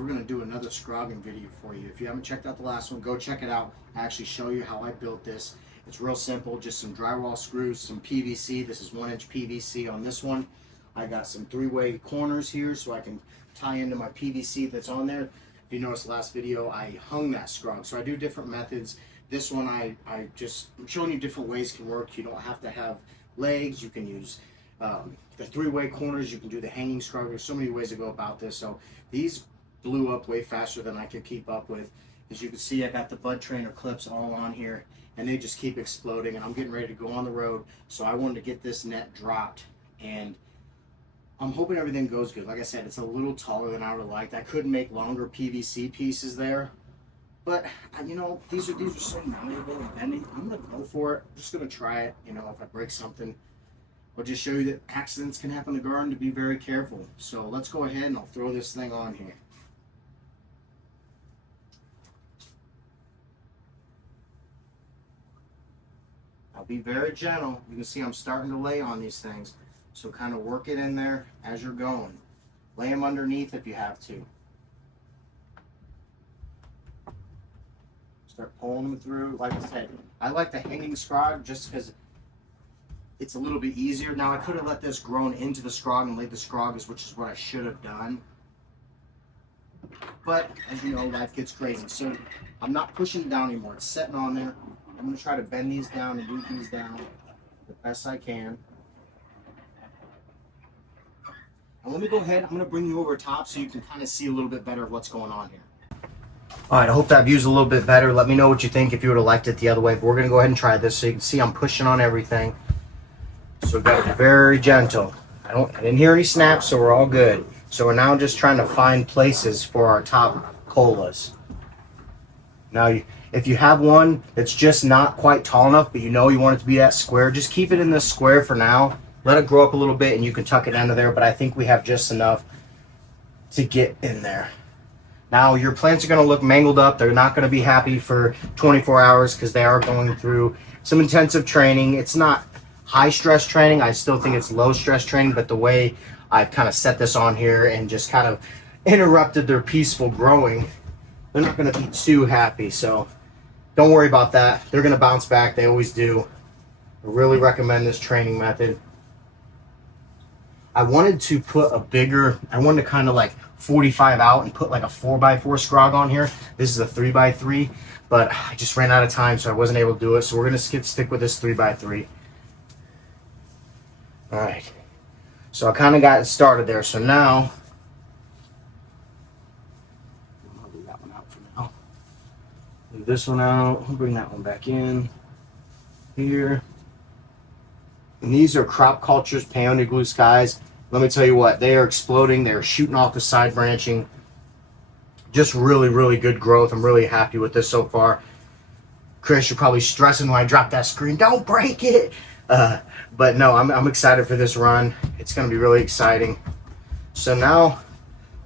we're going to do another scrogging video for you. If you haven't checked out the last one, go check it out. I actually show you how I built this. It's real simple, just some drywall screws, some PVC. This is 1-inch PVC on this one. I got some 3-way corners here so I can tie into my PVC that's on there. If you noticed the last video, I hung that scrog. So I do different methods. This one I'm showing you different ways can work. You don't have to have legs. You can use the 3-way corners. You can do the hanging scrog. There's so many ways to go about this. So these blew up way faster than I could keep up with. As you can see, I got the bud trainer clips all on here, and they just keep exploding, and I'm getting ready to go on the road. So I wanted to get this net dropped, and I'm hoping everything goes good. Like I said, it's a little taller than I would have liked. I could make longer PVC pieces there, but you know, these are so malleable and bending. I'm gonna go for it. I'm just gonna try it. You know, if I break something, I'll just show you that accidents can happen in the garden, to be very careful. So let's go ahead and I'll throw this thing on here. I'll be very gentle. You can see I'm starting to lay on these things. So kind of work it in there as you're going. Lay them underneath if you have to. Start pulling them through. Like I said, I like the hanging scrog just because it's a little bit easier. Now I could have let this grown into the scrog and laid the scrog, which is what I should have done. But as you know, life gets crazy. So I'm not pushing it down anymore. It's sitting on there. I'm going to try to bend these down and root these down the best I can. And let me go ahead, I'm going to bring you over top so you can kind of see a little bit better of what's going on here. Alright, I hope that view's a little bit better. Let me know what you think if you would have liked it the other way. But we're going to go ahead and try this so you can see I'm pushing on everything. So we've got to be very gentle. I didn't hear any snaps, so we're all good. So we're now just trying to find places for our top colas. Now, if you have one that's just not quite tall enough, but you know you want it to be that square, just keep it in this square for now. Let it grow up a little bit and you can tuck it under there, but I think we have just enough to get in there. Now, your plants are going to look mangled up. They're not going to be happy for 24 hours because they are going through some intensive training. It's not high stress training. I still think it's low stress training, but the way I've kind of set this on here and just kind of interrupted their peaceful growing, they're not going to be too happy. So don't worry about that. They're going to bounce back. They always do. I really recommend this training method. I wanted to put I wanted to kind of like 45 out and put like a 4x4 scrog on here. This is a 3x3, but I just ran out of time, so I wasn't able to do it. So we're going to stick with this 3x3. All right. So I kind of got it started there. So now, I'll leave that one out for now. Leave this one out. I'll bring that one back in here. And these are crop cultures, peony blue skies. Let me tell you what, they are exploding. They're shooting off the side branching. Just really, really good growth. I'm really happy with this so far. Chris, you're probably stressing when I drop that screen. Don't break it. But no, I'm excited for this run. It's going to be really exciting. So now,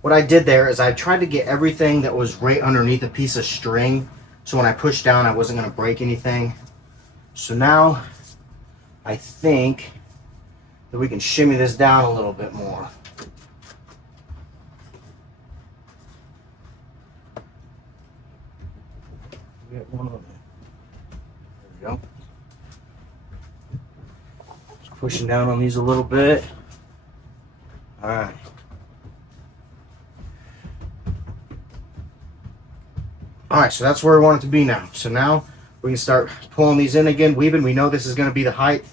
what I did there is I tried to get everything that was right underneath a piece of string. So when I pushed down, I wasn't going to break anything. So now, I think that we can shimmy this down a little bit more. Get one of them. There we go. Just pushing down on these a little bit. All right. All right, so that's where we want it to be now. So now we can start pulling these in again, weaving. We know this is going to be the height.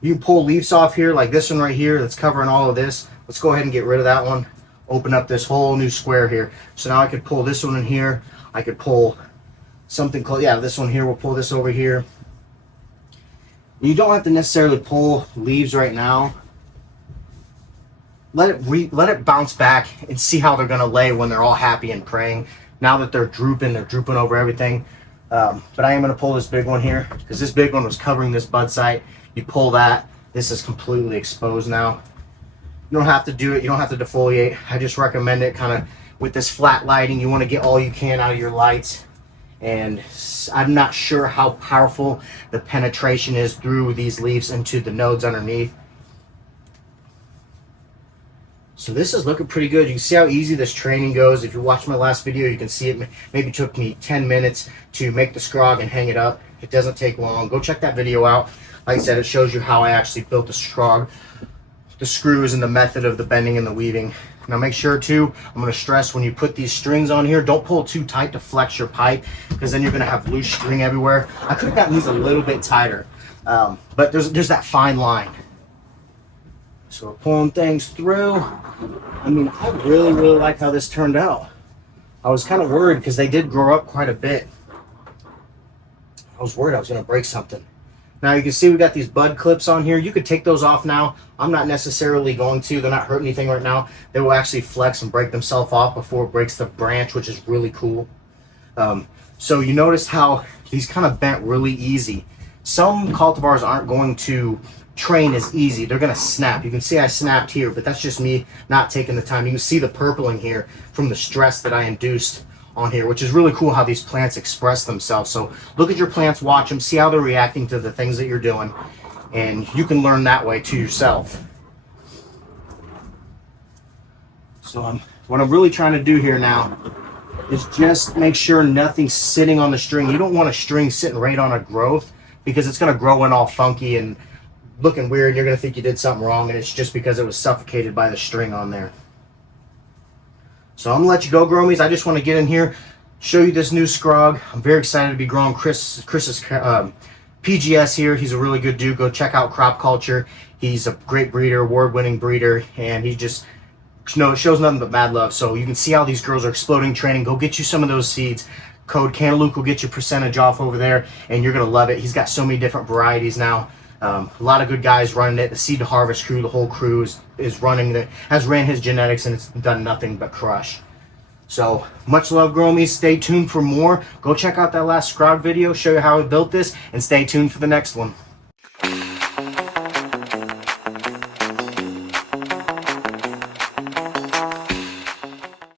You can pull leaves off here, like this one right here that's covering all of this. Let's go ahead and get rid of that one. Open up this whole new square here. So now I could pull this one in here. I could pull something close. Yeah, this one here. We'll pull this over here. You don't have to necessarily pull leaves right now. Let it bounce back and see how they're going to lay when they're all happy and praying. Now that they're drooping over everything. But I am going to pull this big one here because this big one was covering this bud site. You pull that, this is completely exposed now. You don't have to do it, you don't have to defoliate. I just recommend it kind of with this flat lighting. You want to get all you can out of your lights. And I'm not sure how powerful the penetration is through these leaves into the nodes underneath. So this is looking pretty good. You can see how easy this training goes. If you watch my last video, you can see it maybe took me 10 minutes to make the scrog and hang it up. It doesn't take long. Go check that video out. Like I said, it shows you how I actually built the scrog, the screws, and the method of the bending and the weaving. Now make sure too, I'm going to stress when you put these strings on here, don't pull too tight to flex your pipe, because then you're going to have loose string everywhere. I could have gotten these a little bit tighter, but there's that fine line. So we're pulling things through. I mean, I really like how this turned out. I was kind of worried because they did grow up quite a bit. I was worried I was going to break something. Now you can see we got these bud clips on here. You could take those off now. I'm not necessarily going to. They're not hurting anything right now. They will actually flex and break themselves off before it breaks the branch, which is really cool. So you notice how these kind of bent really easy. Some cultivars aren't going to train as easy. They're going to snap. You can see I snapped here, but that's just me not taking the time. You can see the purpling here from the stress that I induced on here, which is really cool how these plants express themselves. So look at your plants, watch them, see how they're reacting to the things that you're doing, and you can learn that way to yourself. So what I'm really trying to do here now is just make sure nothing's sitting on the string. You don't want a string sitting right on a growth, because it's going to grow in all funky and looking weird, and you're going to think you did something wrong, and it's just because it was suffocated by the string on there. So I'm going to let you go, Gromies. I just want to get in here, show you this new scrog. I'm very excited to be growing Chris's PGS here. He's a really good dude. Go check out Crop Culture. He's a great breeder, award-winning breeder, and he just shows nothing but mad love. So you can see how these girls are exploding training. Go get you some of those seeds. Code Cantaloupe will get you percentage off over there, and you're going to love it. He's got so many different varieties now. A lot of good guys running it. The Seed to Harvest crew, the whole crew is running it, has ran his genetics, and it's done nothing but crush. So much love, Gromies. Stay tuned for more. Go check out that last Scrog video, show you how I built this, and stay tuned for the next one.